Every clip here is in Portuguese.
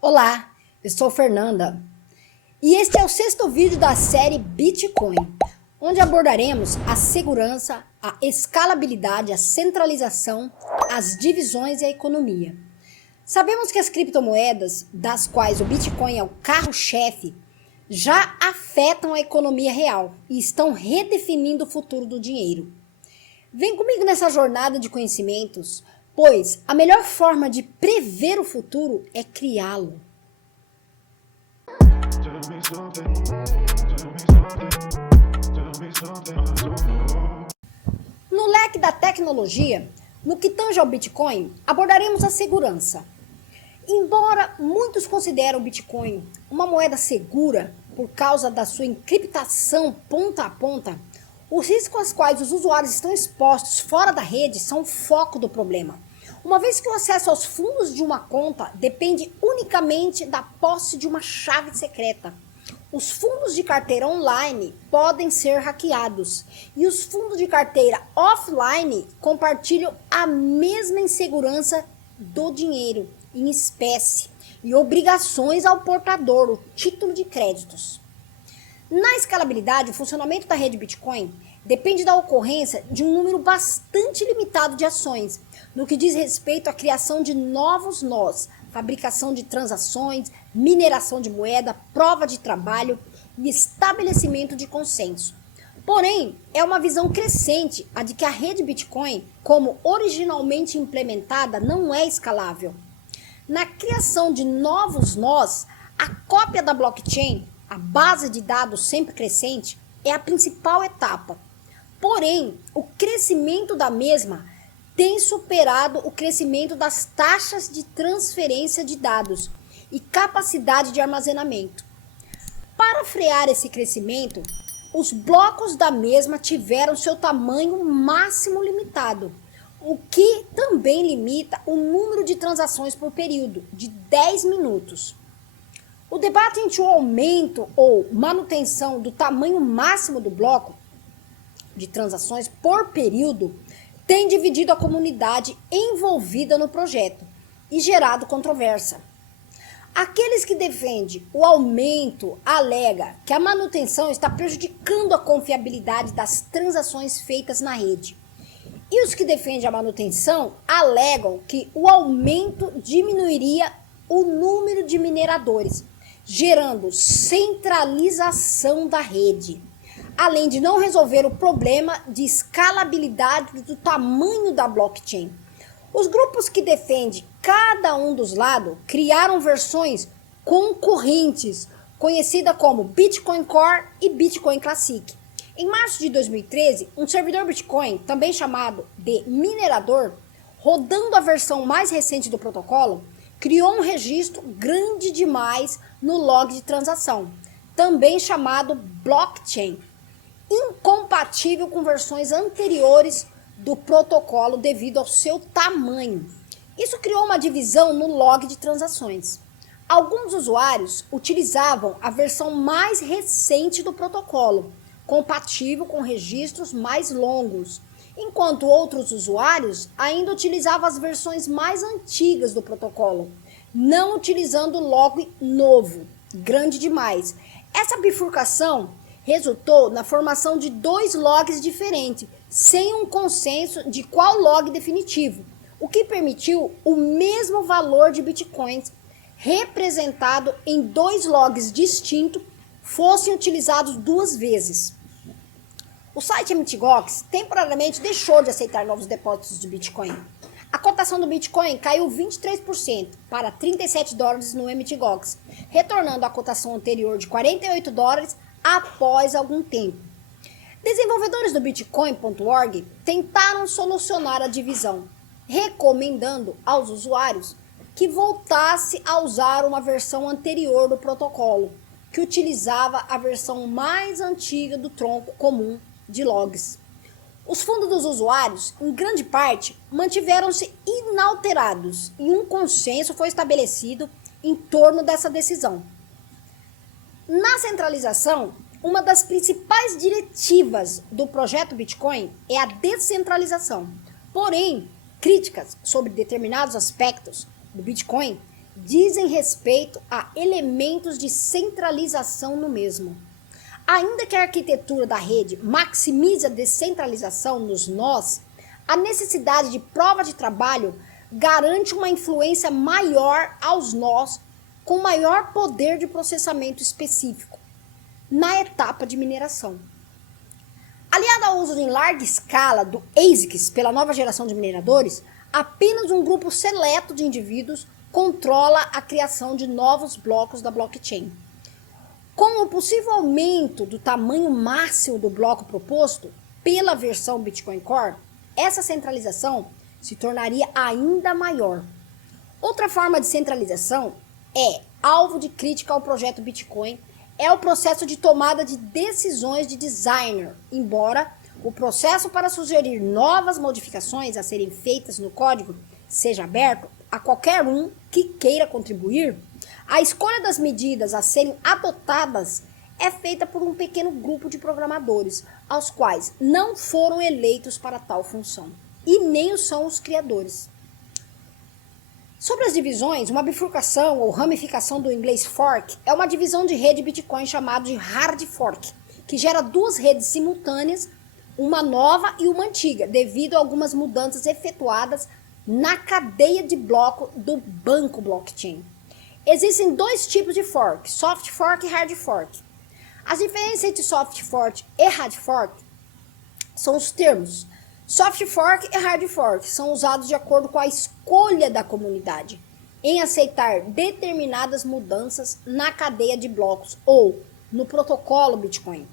Olá, eu sou Fernanda e este é o sexto vídeo da série Bitcoin, onde abordaremos a segurança, a escalabilidade, a centralização, as divisões e a economia. Sabemos que as criptomoedas, das quais o Bitcoin é o carro-chefe, já afetam a economia real e estão redefinindo o futuro do dinheiro. Vem comigo nessa jornada de conhecimentos, pois a melhor forma de prever o futuro é criá-lo. No leque da tecnologia, no que tange ao Bitcoin, abordaremos a segurança. Embora muitos consideram o Bitcoin uma moeda segura por causa da sua encriptação ponta a ponta, os riscos aos quais os usuários estão expostos fora da rede são o foco do problema, uma vez que o acesso aos fundos de uma conta depende unicamente da posse de uma chave secreta. Os fundos de carteira online podem ser hackeados e os fundos de carteira offline compartilham a mesma insegurança do dinheiro em espécie e obrigações ao portador, o título de créditos. Na escalabilidade, o funcionamento da rede Bitcoin depende da ocorrência de um número bastante limitado de ações, no que diz respeito à criação de novos nós, fabricação de transações, mineração de moeda, prova de trabalho e estabelecimento de consenso. Porém, é uma visão crescente a de que a rede Bitcoin, como originalmente implementada, não é escalável. Na criação de novos nós, a cópia da blockchain, a base de dados sempre crescente, é a principal etapa. Porém, o crescimento da mesma tem superado o crescimento das taxas de transferência de dados e capacidade de armazenamento. Para frear esse crescimento, os blocos da mesma tiveram seu tamanho máximo limitado, o que também limita o número de transações por período, de 10 minutos. O debate entre o aumento ou manutenção do tamanho máximo do bloco de transações por período tem dividido a comunidade envolvida no projeto e gerado controvérsia. Aqueles que defendem o aumento alegam que a manutenção está prejudicando a confiabilidade das transações feitas na rede. E os que defendem a manutenção alegam que o aumento diminuiria o número de mineradores, gerando centralização da rede, além de não resolver o problema de escalabilidade do tamanho da blockchain. Os grupos que defendem cada um dos lados criaram versões concorrentes, conhecidas como Bitcoin Core e Bitcoin Classic. Em março de 2013, um servidor Bitcoin, também chamado de minerador, rodando a versão mais recente do protocolo, criou um registro grande demais no log de transação, também chamado blockchain, incompatível com versões anteriores do protocolo devido ao seu tamanho. Isso criou uma divisão no log de transações. Alguns usuários utilizavam a versão mais recente do protocolo, compatível com registros mais longos, enquanto outros usuários ainda utilizavam as versões mais antigas do protocolo, não utilizando o log novo, grande demais. Essa bifurcação resultou na formação de dois logs diferentes, sem um consenso de qual log definitivo, o que permitiu o mesmo valor de bitcoins representado em dois logs distintos fossem utilizados duas vezes. O site MTGOX temporariamente deixou de aceitar novos depósitos de Bitcoin. A cotação do Bitcoin caiu 23% para $37 no MTGOX, retornando à cotação anterior de $48 após algum tempo. Desenvolvedores do Bitcoin.org tentaram solucionar a divisão, recomendando aos usuários que voltasse a usar uma versão anterior do protocolo, que utilizava a versão mais antiga do tronco comum de logs. Os fundos dos usuários, em grande parte, mantiveram-se inalterados e um consenso foi estabelecido em torno dessa decisão. Na centralização, uma das principais diretivas do projeto Bitcoin é a descentralização. Porém, críticas sobre determinados aspectos do Bitcoin dizem respeito a elementos de centralização no mesmo. Ainda que a arquitetura da rede maximize a descentralização nos nós, a necessidade de prova de trabalho garante uma influência maior aos nós com maior poder de processamento específico na etapa de mineração. Aliado ao uso em larga escala do ASICs pela nova geração de mineradores, apenas um grupo seleto de indivíduos controla a criação de novos blocos da blockchain. Com o possível aumento do tamanho máximo do bloco proposto pela versão Bitcoin Core, essa centralização se tornaria ainda maior. Outra forma de centralização alvo de crítica ao projeto Bitcoin, é o processo de tomada de decisões de designer, embora o processo para sugerir novas modificações a serem feitas no código seja aberto a qualquer um que queira contribuir. A escolha das medidas a serem adotadas é feita por um pequeno grupo de programadores, aos quais não foram eleitos para tal função, e nem o são os criadores. Sobre as divisões, uma bifurcação ou ramificação do inglês fork é uma divisão de rede Bitcoin chamada de hard fork, que gera duas redes simultâneas, uma nova e uma antiga, devido a algumas mudanças efetuadas na cadeia de bloco do banco blockchain. Existem dois tipos de fork, soft fork e hard fork. As diferenças entre soft fork e hard fork são os termos. Soft fork e hard fork são usados de acordo com a escolha da comunidade em aceitar determinadas mudanças na cadeia de blocos ou no protocolo Bitcoin.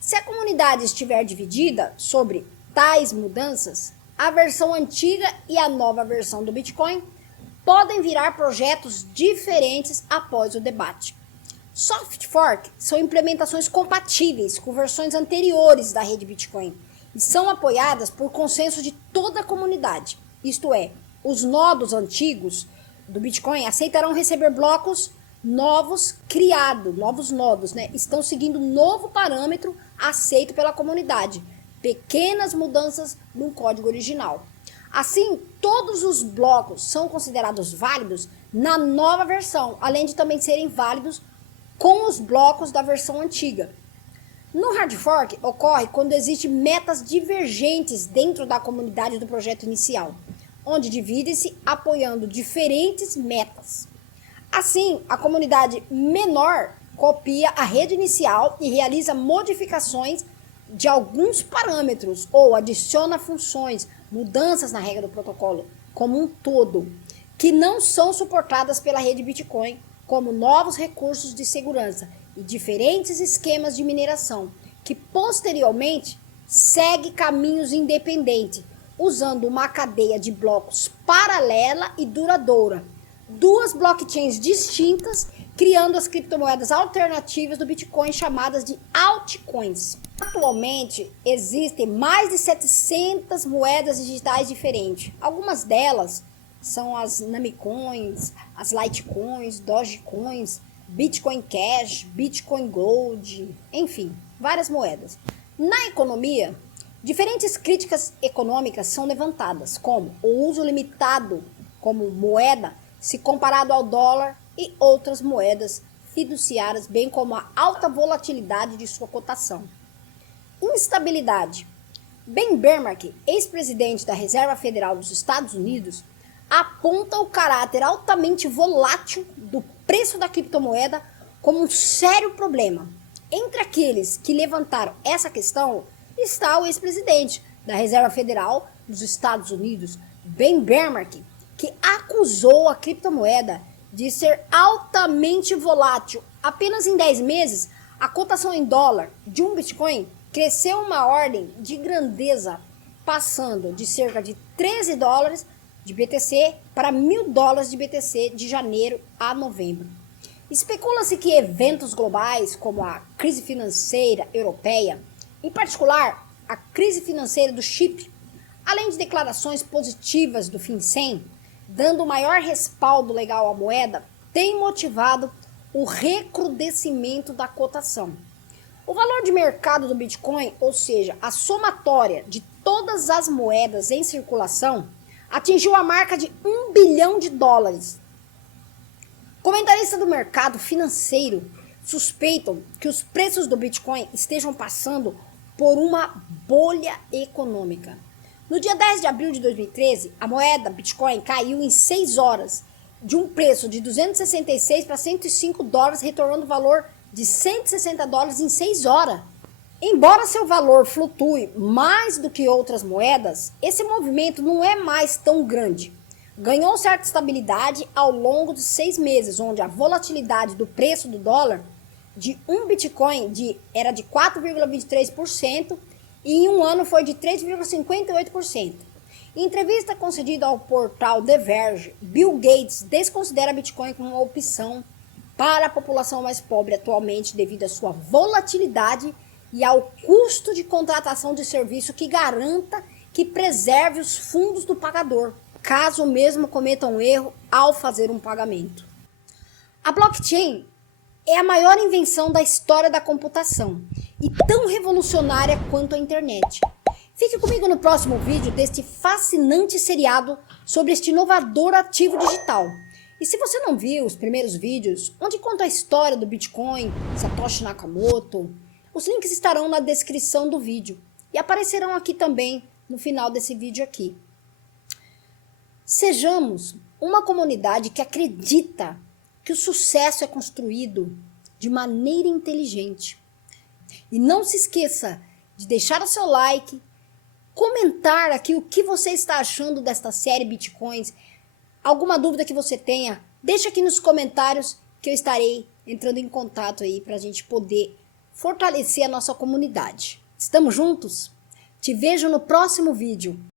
Se a comunidade estiver dividida sobre tais mudanças, a versão antiga e a nova versão do Bitcoin podem virar projetos diferentes após o debate. Soft fork são implementações compatíveis com versões anteriores da rede Bitcoin e são apoiadas por consenso de toda a comunidade. Isto é, os nodos antigos do Bitcoin aceitarão receber blocos novos criados, novos nodos, estão seguindo um novo parâmetro aceito pela comunidade, pequenas mudanças no código original. Assim, todos os blocos são considerados válidos na nova versão, além de também serem válidos com os blocos da versão antiga. No hard fork ocorre quando existem metas divergentes dentro da comunidade do projeto inicial, onde dividem-se apoiando diferentes metas. Assim, a comunidade menor copia a rede inicial e realiza modificações de alguns parâmetros ou adiciona funções, mudanças na regra do protocolo como um todo, que não são suportadas pela rede Bitcoin, como novos recursos de segurança e diferentes esquemas de mineração, que posteriormente segue caminhos independentes, usando uma cadeia de blocos paralela e duradoura, duas blockchains distintas, criando as criptomoedas alternativas do Bitcoin chamadas de altcoins. Atualmente, existem mais de 700 moedas digitais diferentes. Algumas delas são as Namecoins, as Litecoins, Dogecoins, Bitcoin Cash, Bitcoin Gold, enfim, várias moedas. Na economia, diferentes críticas econômicas são levantadas, como o uso limitado como moeda se comparado ao dólar e outras moedas fiduciárias, bem como a alta volatilidade de sua cotação. Instabilidade. Ben Bernanke, ex-presidente da Reserva Federal dos Estados Unidos, aponta o caráter altamente volátil do preço da criptomoeda como um sério problema. Entre aqueles que levantaram essa questão está o ex-presidente da Reserva Federal dos Estados Unidos, Ben Bernanke, que acusou a criptomoeda de ser altamente volátil. Apenas em 10 meses, a cotação em dólar de um Bitcoin cresceu uma ordem de grandeza, passando de cerca de 13 dólares de BTC para 1.000 dólares de BTC de janeiro a novembro. Especula-se que eventos globais como a crise financeira europeia, em particular a crise financeira do Chipre, além de declarações positivas do FinCEN, dando maior respaldo legal à moeda, tem motivado o recrudescimento da cotação. O valor de mercado do Bitcoin, ou seja, a somatória de todas as moedas em circulação, atingiu a marca de 1 bilhão de dólares Comentaristas do mercado financeiro suspeitam que os preços do Bitcoin estejam passando por uma bolha econômica. No dia 10 de abril de 2013, a moeda Bitcoin caiu em 6 horas, de um preço de 266 para 105 dólares, retornando o valor de 160 dólares em 6 horas. Embora seu valor flutue mais do que outras moedas, esse movimento não é mais tão grande. Ganhou certa estabilidade ao longo de 6 meses, onde a volatilidade do preço do dólar de um Bitcoin era de 4,23% e em um ano foi de 3,58%. Em entrevista concedida ao portal The Verge, Bill Gates desconsidera Bitcoin como uma opção para a população mais pobre atualmente devido à sua volatilidade e ao custo de contratação de serviço que garanta que preserve os fundos do pagador, caso mesmo cometa um erro ao fazer um pagamento. A blockchain é a maior invenção da história da computação e tão revolucionária quanto a internet. Fique comigo no próximo vídeo deste fascinante seriado sobre este inovador ativo digital. E se você não viu os primeiros vídeos, onde conta a história do Bitcoin, Satoshi Nakamoto, os links estarão na descrição do vídeo e aparecerão aqui também no final desse vídeo aqui. Sejamos uma comunidade que acredita que o sucesso é construído de maneira inteligente. E não se esqueça de deixar o seu like, comentar aqui o que você está achando desta série Bitcoins. Alguma dúvida que você tenha, deixa aqui nos comentários que eu estarei entrando em contato aí para a gente poder fortalecer a nossa comunidade. Estamos juntos? Te vejo no próximo vídeo.